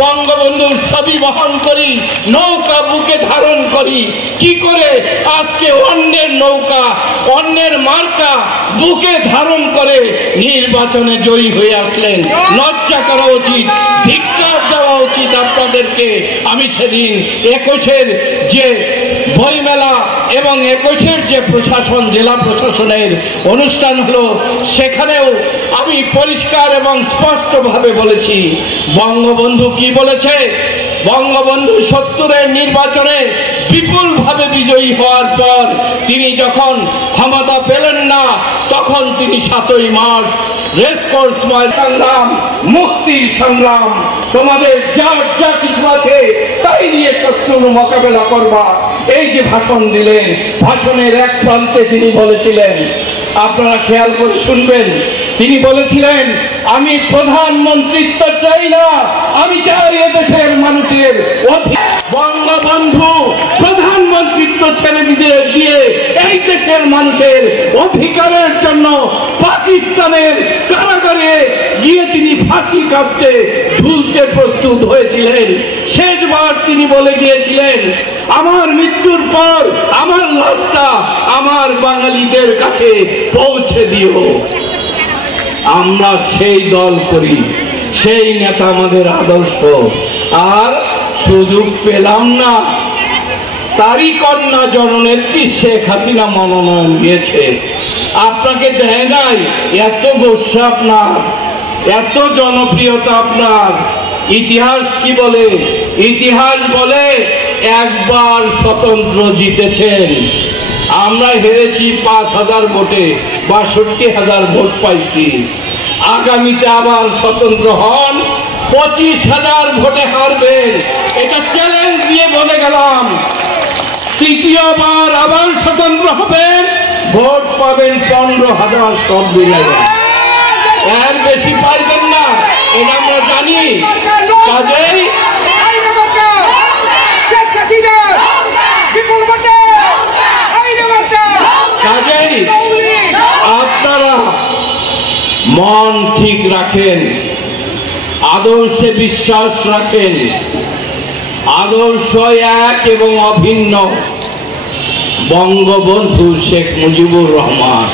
বঙ্গবন্ধুর ছবি বহন করি, নৌকা বুকে ধারণ করি, কি করে আজকে অন্যের নৌকা অন্যের মার্কা বুকে ধারণ করে নির্বাচনে জয়ী হয়ে আসলেন? লজ্জা করা উচিত, ধিক্কার দেওয়া উচিত আপনাদেরকে। আমি সেদিন 21-এর যে বইমেলা এবং 21-এর যে প্রশাসন, জেলা প্রশাসনের অনুষ্ঠান হলো, সেখানেও আমি পরিষ্কার এবং স্পষ্টভাবে বলেছি, বঙ্গবন্ধু কি বলেছে? বঙ্গবন্ধু 70-এর নির্বাচনে বিপুলভাবে বিজয়ী হওয়ার পর তিনি যখন ক্ষমতা পেলেন না, তখন তিনি 7ই মার্চ রেসকোর্স সংগ্রাম, মুক্তির সংগ্রাম, তোমাদের যা কিছু আছে তাই নিয়ে শত্রুর মোকাবেলা করবা, এই যে ভাষণ দিলেন, ভাষণের এক প্রান্তে তিনি বলেছিলেন, আপনারা খেয়াল করে শুনবেন, তিনি বলেছিলেন, আমি প্রধানমন্ত্রিত্ব চাই না, আমি চাই এদেশের মানুষের অধিকার। বঙ্গবন্ধু প্রধানমন্ত্রিত্ব ছেড়ে দিয়ে এই দেশের মানুষের অধিকারের জন্য পাকিস্তানের কারাগারে গিয়ে তিনি ফাঁসি কাটতে ঝুলতে প্রস্তুত হয়েছিলেন। শেষবার তিনি বলে গিয়েছিলেন, আমার মৃত্যুর পর আমার লাশটা আমার বাঙালিদের কাছে পৌঁছে দিও। আমরা সেই দল করি, সেই নেতা আমাদের আদর্শ, আর সুযোগ পেলাম না। তারই কন্যা জননেত্রী শেখ হাসিনা মনোনয়ন দিয়েছে, আপনাকে দেয় নাই। এত গোসা আপনার, এত জনপ্রিয়তা আপনার। ইতিহাস কি বলে? ইতিহাস বলে একবার স্বতন্ত্র জিতেছেন, আমরা হেরেছি 5000 ভোটে, 62,000 ভোট পাইছি। আগামীতে আবার স্বতন্ত্র হন, 25,000 ভোটে হারবেন, এটা চ্যালেঞ্জ দিয়ে বলে গেলাম। তৃতীয়বার আবার স্বতন্ত্র হবেন, ভোট পাবেন 15,000, সব মিলাইয়া এর বেশি পাইবেন না, এটা আমরা জানি। কাজেই আপনারা মন ঠিক রাখেন, আদর্শে বিশ্বাস রাখেন। আদর্শ এক এবং অভিন্ন, বঙ্গবন্ধু শেখ মুজিবুর রহমান,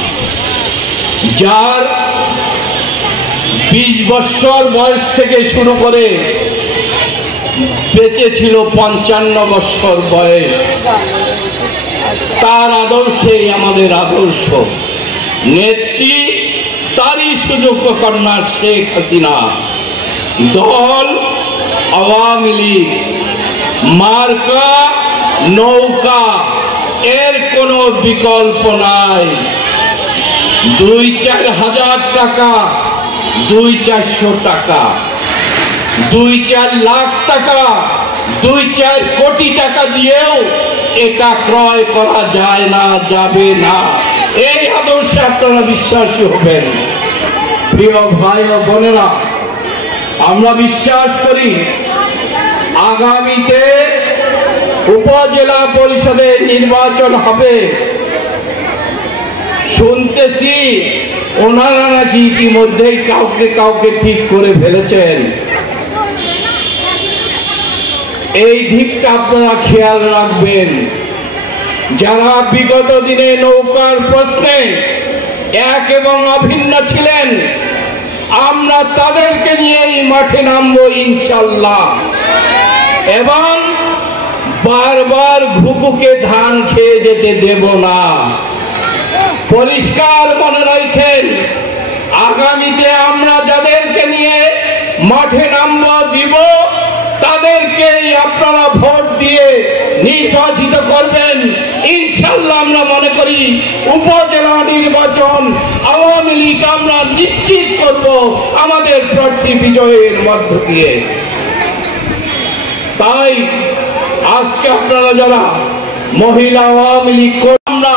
যার 20 বছর বয়স থেকে শুরু করে বেঁচে ছিল 55 বছর বয়স, তার আদর্শেই আমাদের আদর্শ। নেত্রী তারই সুযোগ্য কন্যা শেখ হাসিনা। দল আওয়ামী লীগ, মার্কা নৌকা, এর কোনো বিকল্প নাই। 2-4 হাজার টাকা, 2-400 টাকা, 2-4 লাখ টাকা, 2-4 কোটি টাকা দিয়েও এটা ক্রয় করা যায় না, যাবে না। এই আদর্শে আপনারা বিশ্বাসী হবেন। প্রিয় ভাই ও বোনেরা, আমরা বিশ্বাস করি আগামীতে উপজেলা পরিষদের নির্বাচন হবে। শুনতেছি ওনারা নাকি ইতিমধ্যেই কাউকে ঠিক করে ফেলেছেন। এই দিকটা আপনারা খেয়াল রাখবেন। যারা বিগত দিনে নৌকার প্রশ্নে এক এবং অভিন্ন ছিলেন, আমরা তাদেরকে নিয়েই মাঠে নামবো ইনশাল্লাহ। এবং বারবার ঘুঘুকে ধান খেয়ে যেতে দেব না। পরিষ্কার মনে রাখেন, আগামীতে আমরা যাদেরকে নিয়ে মাঠে নামবো দিব, তাদেরকেই আপনারা ভোট দিয়ে নির্বাচিত করবেন ইনশাল্লাহ। আমরা মনে করি উপজেলা নির্বাচন আওয়ামী লীগ আমরা নিশ্চিত করব আমাদের প্রার্থী বিজয়ের মধ্য দিয়ে। তাই আজকে আপনারা যারা মহিলা আওয়ামী লীগ, আমরা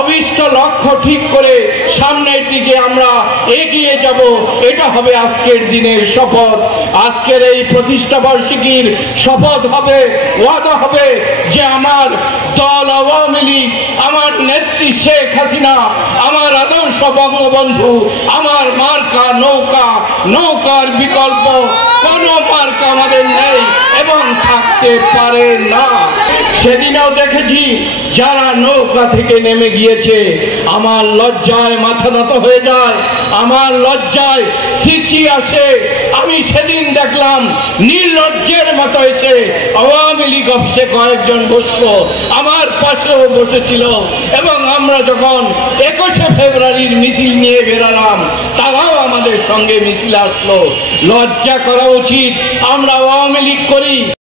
অভিষ্ট লক্ষ্য ঠিক করে সামনের দিকে আমরা এগিয়ে যাব। এটা হবে আজকের দিনের শপথ। আজকের এই প্রতিষ্ঠা বার্ষিকীর শপথ হবে, ওয়াদা হবে যে আমার দল আওয়ামী লীগ, আমার নেত্রী শেখ হাসিনা, আমার আদর্শ বঙ্গবন্ধু, আমার মার্কা নৌকা, নৌকার বিকল্প কোনো আমাদের নেই এবং থাকতে পারে না। সেদিনও দেখেছি যারা নৌকা থেকে নেমে গিয়েছে, আমার লজ্জায় মাথা নত হয়ে যায়, আমার লজ্জায় সিসি আসে। আমি সেদিন দেখলাম নির্লজ্জের মতো এসে আওয়ামী লীগ অফিসে কয়েকজন বসলো, আমার পাশেও বসেছিল, এবং আমরা যখন 21শে ফেব্রুয়ারির মিছিল নিয়ে বেরালাম তারাও আমাদের সঙ্গে মিছিলে আসলো। লজ্জা করা উচিত, আমরা আওয়ামী লীগ করি।